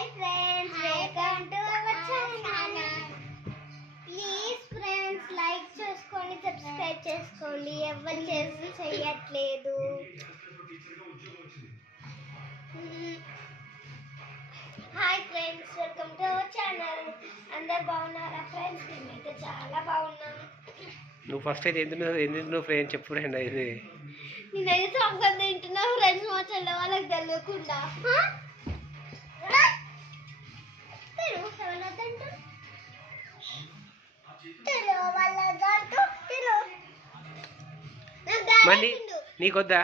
Hi friends welcome to our channel please friends like చేసుకోండి subscribe చేసుకోండి. ఎవరు చేసి చేయట్లేదు. Hi friends welcome to our channel అందరు బాగున్నారా ఫ్రెండ్స్ మేమైతే చాలా బాగున్నాం. నువ్వు ఫస్ట్ అయితే ఎందుకు ఎందుకు నువ్వు ఫ్రెండ్ చెప్పు ఫ్రెండ్ ఇది నేనైతే సంగతి తింటున్నా ఫ్రెండ్స్ మా చెల్లె వాళ్ళకి తెలియకుండా. ఇచ్చినావు కదా?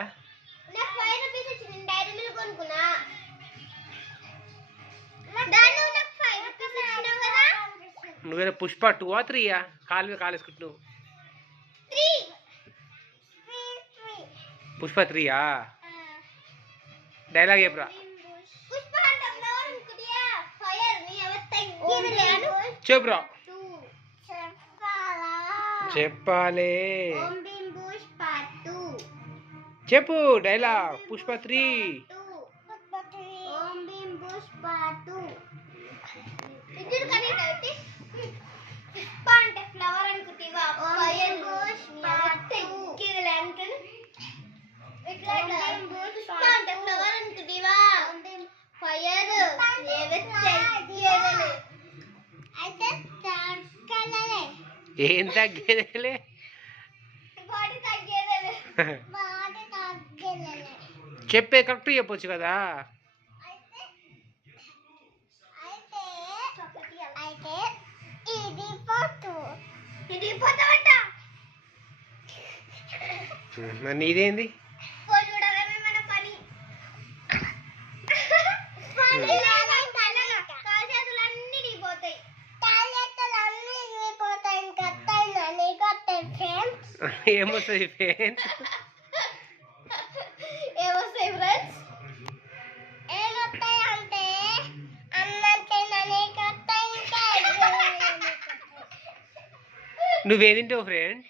నువ్వేనా పుష్ప టూ ఆ? త్రీయా కాలు మీద కాలేసుకుంటున్నావు త్రీ పుష్ప త్రీయా డైలాగ్ చెప్పరా? పుష్ప అంటే ఫ్లవర్ అనుకుంటియా ఫైర్ నీ ఎవరు తగ్గింది లేదు చెప్పురా టూ చెప్పాలా చెప్పాలి. చెప్పు భీం పుష్ప టూ చెప్పు dialogue Pushpa three. Fire Om Bheem Pushpa two ఇద్దరు కానీ తగ్గి పుష్ప అంటే ఫ్లవర్ అనుకుంటివా ఫైర్ పుష్ప తగ్గింది లేదు ఇట్లా పుష్ప అంటే ఫ్లవర్ అనుకుంటివా ఫైర్ అయితే తగ్గలే ఏం తగ్గేదేలే? చెప్పే కరెక్ట్ చెప్పొచ్చు కదా? నీదేంది? ఫ్రెండ్స్ ఏమొస్తుంది ఫ్రెండ్ ఏమొస్తాయి ఫ్రెండ్స్ ఏమొస్తాయి అంటే అన్నం తిననీకి వస్తాయి ఇంకా నువ్వేం తింటావు ఫ్రెండ్